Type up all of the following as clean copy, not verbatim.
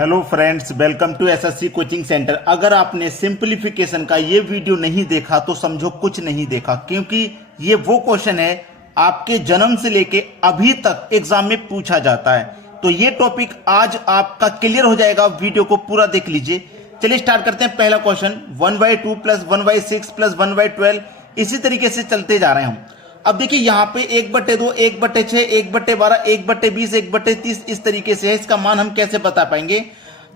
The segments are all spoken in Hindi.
Hello friends, welcome to SSC coaching centre. अगर आपने सिंपलीफिकेशन का ये वीडियो नहीं देखा तो समझो कुछ नहीं देखा, क्योंकि ये वो क्वेश्चन है आपके जन्म से लेके अभी तक एग्जाम में पूछा जाता है। तो ये टॉपिक आज आपका क्लियर हो जाएगा, वीडियो को पूरा देख लीजिए। चलिए स्टार्ट करते हैं। पहला क्वेश्चन 1/2 + 1/6 + 1/12, इसी तरीके से चलते जा रहे हैं हम। अब देखिए यहाँ पे 1/2, 1/6, 1/12, 1/20, 1/30 इस तरीके से है। इसका मान हम कैसे बता पाएंगे?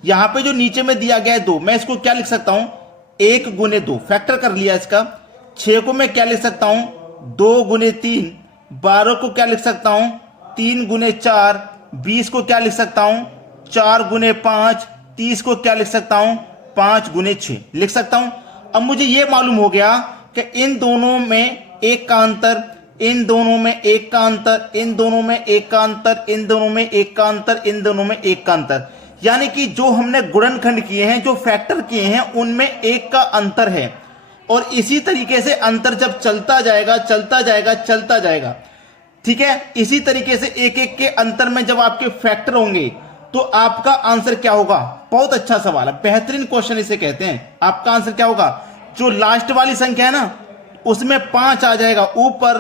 यहाँ पे जो नीचे में दिया गया है 2, मैं इसको क्या लिख सकता हूं? 1 × 2 फैक्टर कर लिया इसका। 6 को मैं क्या लिख सकता हूं? 2 × 3। 12 को क्या लिख सकता हूं? 3 × 4। 20 को क्या लिख सकता हूं? 4 × 5। 30 को क्या लिख सकता हूं? 5 × 6 लिख सकता हूं। अब मुझे यह मालूम हो गया कि इन दोनों में एक का अंतर, इन दोनों में एक का अंतर, इन दोनों में एक का अंतर, इन दोनों में एक का अंतर, इन दोनों में एक का अंतर, यानी कि जो हमने गुणनखंड किए हैं, जो फैक्टर किए हैं, उनमें एक का अंतर है। और इसी तरीके से अंतर जब चलता जाएगा चलता जाएगा चलता जाएगा, ठीक है, इसी तरीके से एक एक के अंतर में जब आपके फैक्टर होंगे तो आपका आंसर क्या होगा? बहुत अच्छा सवाल है, बेहतरीन क्वेश्चन इसे कहते हैं। आपका आंसर क्या होगा? जो लास्ट वाली संख्या है ना, उसमें 5 आ जाएगा ऊपर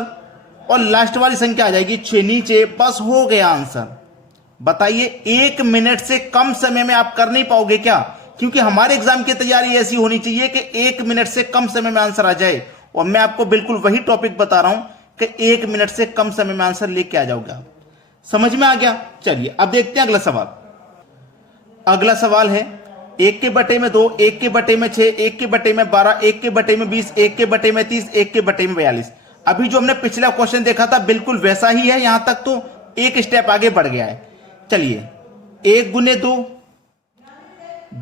और लास्ट वाली संख्या आ जाएगी 6 नीचे। बस हो गया आंसर। बताइए, 1 मिनट से कम समय में आप कर नहीं पाओगे क्या? क्योंकि हमारे एग्जाम की तैयारी ऐसी होनी चाहिए कि 1 मिनट से कम समय में आंसर आ जाए। और मैं आपको बिल्कुल वही टॉपिक बता रहा हूं कि 1 मिनट से कम समय में आंसर लेके आ जाओगे आप। समझ में आ गया? चलिए अब देखते हैं अगला सवाल। अगला सवाल है 1/2, 1/6, 1/12, 1/20, 1/30, 1/42। अभी जो हमने पिछला क्वेश्चन देखा था बिल्कुल वैसा ही है, यहां तक तो एक स्टेप आगे बढ़ गया है। चलिए 1 × 2,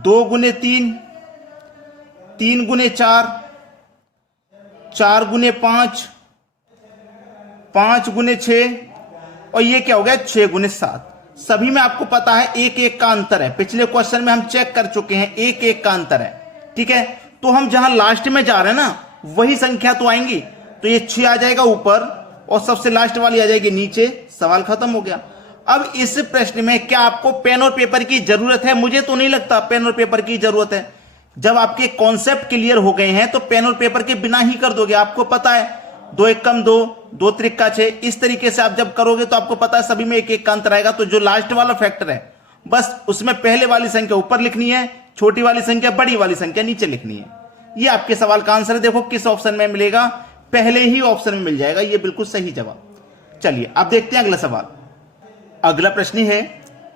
2 × 3, 3 × 4, 4 × 5, 5 × 6 और ये क्या हो गया? 6 × 7। सभी में आपको पता है एक एक का अंतर है। पिछले क्वेश्चन में हम चेक कर चुके हैं, एक एक का अंतर है। ठीक है, तो हम जहां लास्ट में जा रहे हैं ना, वही संख्या तो आएंगी। तो ये 6 आ जाएगा ऊपर और सबसे लास्ट वाली आ जाएगी नीचे। सवाल खत्म हो गया। अब इस प्रश्न में क्या आपको पेन और पेपर की जरूरत है? मुझे तो नहीं लगता पेन और पेपर की जरूरत है। जब आपके कॉन्सेप्ट क्लियर हो गए हैं तो पेन और पेपर के बिना ही कर दोगे। आपको पता है 2 × 1 = 2, 2 × 3 = 6। इस तरीके से आप जब करोगे तो आपको पता है सभी में एक एक का अंतर आएगा। तो जो लास्ट वाला फैक्टर है, बस उसमें पहले वाली संख्या ऊपर लिखनी है, छोटी वाली संख्या, बड़ी वाली संख्या नीचे लिखनी है। ये आपके सवाल का आंसर है। देखो किस ऑप्शन में मिलेगा? पहले ही ऑप्शन में मिल जाएगा। ये बिल्कुल सही जवाब। चलिए अब देखते हैं अगला सवाल। अगला प्रश्न है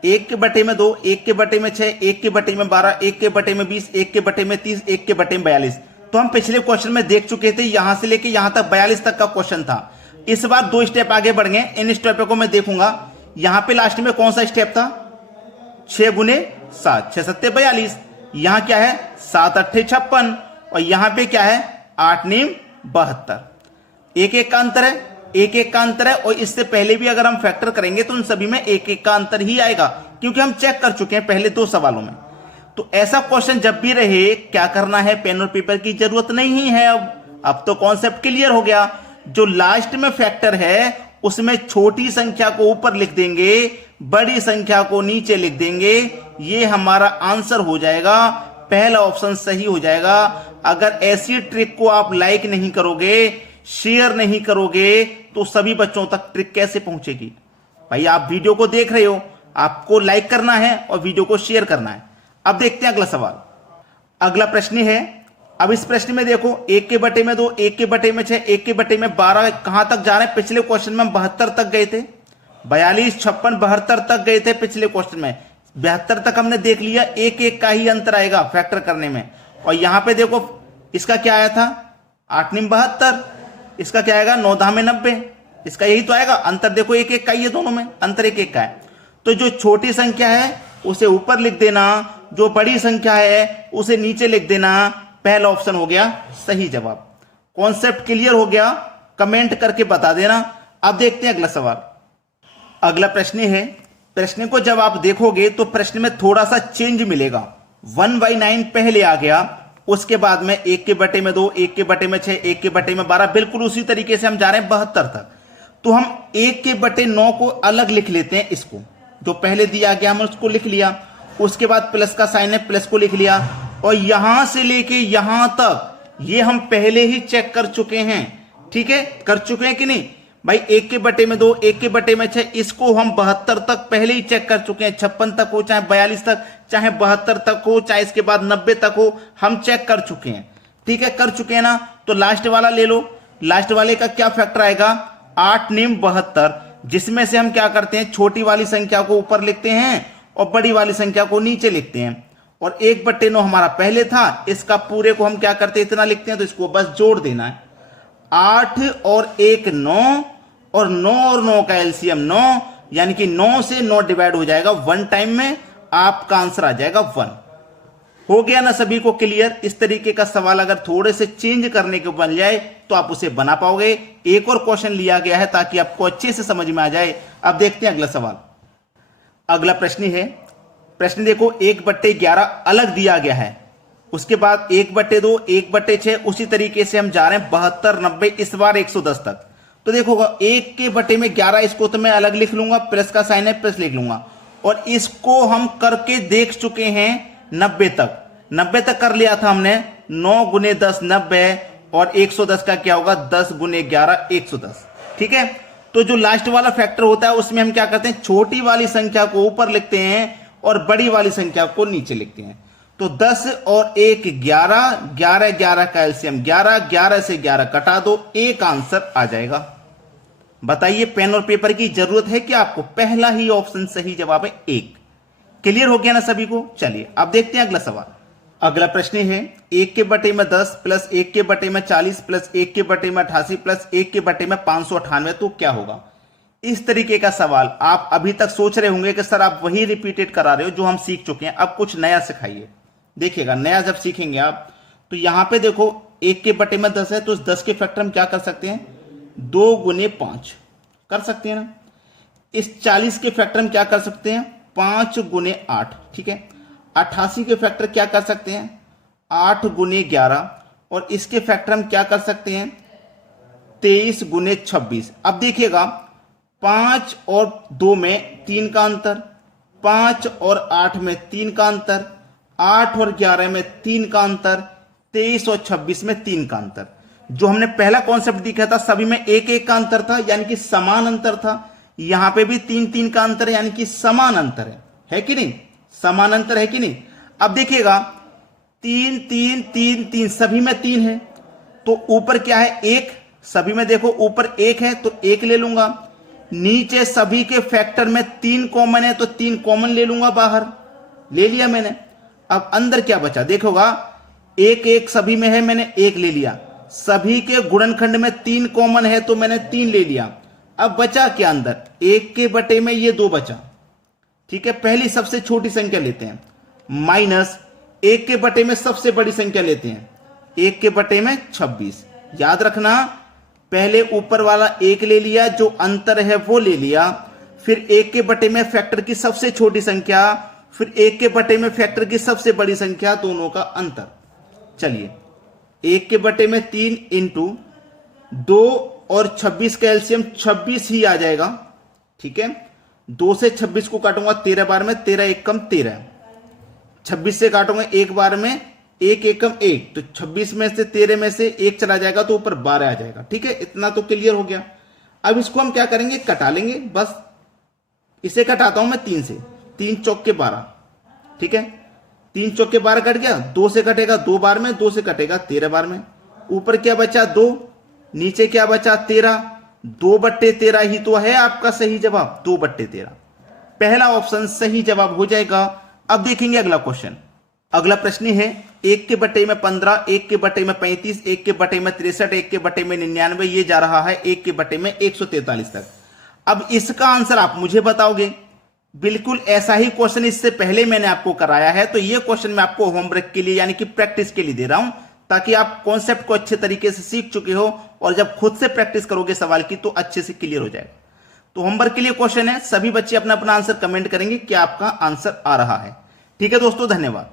1/2, 1/6, 1/12, 1/20, 1/30, 1/42। तो हम पिछले क्वेश्चन में देख चुके थे, यहां से लेके यहां तक 42 तक का क्वेश्चन था। इस बार 2 स्टेप आगे बढ़ गए। इन स्टेपों को मैं देखूंगा। यहां पे लास्ट में कौन सा स्टेप था? 6 × 7, 6 × 7 = 42। यहां क्या है? 7 × 8 = 56 और यहां पे क्या है? 8 × 9 = 72। एक एक का अंतर है, एक एक का अंतर है। और इससे पहले भी अगर हम फैक्टर करेंगे तो उन सभी में एक एक का अंतर ही आएगा, क्योंकि हम चेक कर चुके हैं पहले 2 सवालों में। तो ऐसा क्वेश्चन जब भी रहे, क्या करना है? पेन और पेपर की जरूरत नहीं है। अब तो कॉन्सेप्ट क्लियर हो गया। जो लास्ट में फैक्टर है उसमें छोटी संख्या को ऊपर लिख देंगे, बड़ी संख्या को नीचे लिख देंगे। ये हमारा आंसर हो जाएगा। पहला ऑप्शन सही हो जाएगा। अगर ऐसी ट्रिक को आप लाइक नहीं करोगे, शेयर नहीं करोगे, तो सभी बच्चों तक ट्रिक कैसे पहुंचेगी? भाई आप वीडियो को देख रहे हो, आपको लाइक करना है और वीडियो को शेयर करना है। अब देखते हैं अगला सवाल। अगला प्रश्न है, अब इस प्रश्न में देखो 1/2, 1/6, 1/12 कहां तक जा रहे हैं? पिछले क्वेश्चन में हम 72 तक गए थे। 42, 56, 72 तक गए थे पिछले क्वेश्चन में। 72 तक हमने देख लिया। एक एक का ही अंतर आएगा फैक्टर करने में। और यहां पे देखो इसका क्या आया था? 8 × 9 = 72। इसका क्या आएगा? 9 × 10 = 90। इसका यही तो आएगा। अंतर देखो एक एक का ही है, दोनों में अंतर एक एक का है। तो जो छोटी संख्या है उसे ऊपर लिख देना, जो बड़ी संख्या है उसे नीचे लिख देना। पहला ऑप्शन हो गया सही जवाब। कॉन्सेप्ट क्लियर हो गया? कमेंट करके बता देना। अब देखते हैं अगला सवाल। अगला प्रश्न है, प्रश्न को जब आप देखोगे तो प्रश्न में थोड़ा सा चेंज मिलेगा। 1/9 पहले आ गया, उसके बाद में 1/2, 1/6, 1/12, बिल्कुल उसी तरीके से हम जा रहे हैं 72 तक। तो हम 1/9 को अलग लिख लेते हैं। इसको जो पहले दिया गया हमने उसको लिख लिया। उसके बाद प्लस का साइन है, प्लस को लिख लिया, और यहां से लेके यहां तक ये हम पहले ही चेक कर चुके हैं। ठीक है, कर चुके हैं कि नहीं भाई? 1 के बटे में 2, 1 के बटे में 6, इसको हम 72 तक पहले ही चेक कर चुके हैं। 56 तक हो, चाहे 42 तक, चाहे 72 तक हो, चाहे इसके बाद 90 तक हो, हम चेक कर चुके हैं। ठीक है, कर चुके हैं ना? तो लास्ट वाला ले लो। लास्ट वाले का क्या फैक्टर आएगा? 8 नीम 72, जिसमें से हम क्या करते हैं, छोटी वाली संख्या को ऊपर लिखते हैं और बड़ी वाली संख्या को नीचे लिखते हैं। और 1/9 हमारा पहले था, इसका पूरे को हम क्या करते हैं, इतना लिखते हैं, तो इसको बस जोड़ देना है। 8 और 1 9, और 9 और 9 का एलसीएम 9, यानी कि 9 से 9 डिवाइड हो जाएगा 1 टाइम में, आपका आंसर आ जाएगा 1। हो गया ना सभी को क्लियर? इस तरीके का सवाल अगर थोड़े से चेंज करने के बन जाए तो आप उसे बना पाओगे। एक और क्वेश्चन लिया गया है ताकि आपको अच्छे से समझ में आ जाए। अब देखते हैं अगला सवाल। अगला प्रश्न है, प्रश्न देखो, 1/11 अलग दिया गया है, उसके बाद 1/2, 1/6, उसी तरीके से हम जा रहे हैं 72, 90, इस बार 110 तक। तो देखो 1 के बटे में 11, इसको तो मैं अलग लिख लूंगा, प्लस का साइन है, प्लस लिख लूंगा। और इसको हम करके देख चुके हैं 90 तक। 90 तक कर लिया था हमने, 9 गुने 10 90, और 110 का क्या होगा, 10 गुने 11 110। ठीक है, तो जो लास्ट वाला फैक्टर होता है उसमें हम क्या करते हैं, छोटी वाली संख्या को ऊपर लिखते हैं और बड़ी वाली संख्या को नीचे लिखते हैं। तो 10 और 1 11, 11 11 का एलसीएम 11, 11 से 11 कटा दो, एक आंसर आ जाएगा। बताइए, पेन और पेपर की जरूरत है कि आपको? पहला ही ऑप्शन सही जवाब है 1। क्लियर हो गया ना सभी को? चलिए अब देखते हैं अगला सवाल। अगला प्रश्न है, 1 के बटे में 10 प्लस 1 के बटे में 40 प्लस 1 के बटे में 88 प्लस 1 के बटे में 598, तो क्या होगा? इस तरीके का सवाल आप अभी तक सोच रहे होंगे कि सर आप वही रिपीटेड करा रहे हो जो हम सीख चुके हैं, अब कुछ नया सिखाइए। देखिएगा, नया जब सीखेंगे आप तो यहां पे देखो 1 के बटे में 10 है, तो उस 10 के फैक्टर हम क्या कर सकते हैं, 2 गुने 5 कर सकते हैं ना। इस 40 के फैक्टर हम क्या कर सकते हैं, 5 गुने 8। ठीक है, 88 के फैक्टर क्या कर सकते हैं, 8 गुने 11, और इसके फैक्टर हम क्या कर सकते हैं, 23 गुने 26। अब देखिएगा, 5 और 2 में 3 का अंतर, 5 और 8 में 3 का अंतर, 8 और 11 में 3 का अंतर, 23 और 26 में 3 का अंतर। जो हमने पहला कॉन्सेप्ट दिखा था सभी में 1-1 का अंतर था, यानी कि समान अंतर था। यहां पे भी 3-3 का अंतर है, यानी कि समान अंतर है कि नहीं? समान अंतर है कि नहीं? अब देखिएगा, 3 3 3 3 सभी में 3 है, तो ऊपर क्या है, 1। सभी में देखो ऊपर 1 है तो 1 ले लूंगा। नीचे सभी के फैक्टर में 3 कॉमन है तो 3 कॉमन ले लूंगा, बाहर ले लिया मैंने। अब अंदर क्या बचा, देखोगा 1-1 सभी में है, मैंने 1 ले लिया। सभी के गुणनखंड में 3 कॉमन है तो मैंने 3 ले लिया। अब बचा क्या अंदर, 1 के बटे में ये 2 बचा। ठीक है, पहली सबसे छोटी संख्या लेते हैं, माइनस 1 के बटे में सबसे बड़ी संख्या लेते हैं, 1 के बटे में 26। याद रखना, पहले ऊपर वाला 1 ले लिया, जो अंतर है वो ले लिया, फिर 1 के बटे में फैक्टर की सबसे छोटी संख्या, फिर 1 के बटे में फैक्टर की सबसे बड़ी संख्या, दोनों का अंतर। चलिए, 1 के बटे में 3 इंटू 2 और 26 का एलसीएम 26 ही आ जाएगा। ठीक है, 2 से 26 को काटूंगा 13 बार में, 13 1 कम 13, 26 से काटूंगा 1 बार में, 1 1 कम 1, तो 26 में से 13 में से 1 चला जाएगा तो ऊपर 12 आ जाएगा। ठीक है, इतना तो क्लियर हो गया। अब इसको हम क्या करेंगे, कटा लेंगे। बस इसे कटाता हूं मैं 3 से, 3 चौक के 12। ठीक है, 3 चौक के 12 कट गया, 2 से कटेगा 2 बार में, 2 से कटेगा 13 बार में। ऊपर क्या बचा, 2, नीचे क्या बचा, 13। 2/13 ही तो है आपका सही जवाब, 2/13। पहला ऑप्शन सही जवाब हो जाएगा। अब देखेंगे अगला क्वेश्चन। अगला प्रश्न है, 1 के बटे में 15, 1 के बटे में 35, 1 के बटे में 63, 1 के बटे में 99, ये जा रहा है 1 के बटे में 143 तक। अब इसका आंसर आप मुझे बताओगे। बिल्कुल ऐसा ही क्वेश्चन इससे पहले मैंने आपको कराया है, तो ये क्वेश्चन मैं आपको होमवर्क के लिए यानी कि प्रैक्टिस के लिए दे रहा हूं, ताकि आप कॉन्सेप्ट को अच्छे तरीके से सीख चुके हो और जब खुद से प्रैक्टिस करोगे सवाल की तो अच्छे से क्लियर हो जाएगा। तो होमवर्क के लिए क्वेश्चन है, सभी बच्चे अपना अपना आंसर कमेंट करेंगे कि आपका आंसर आ रहा है। ठीक है दोस्तों, धन्यवाद।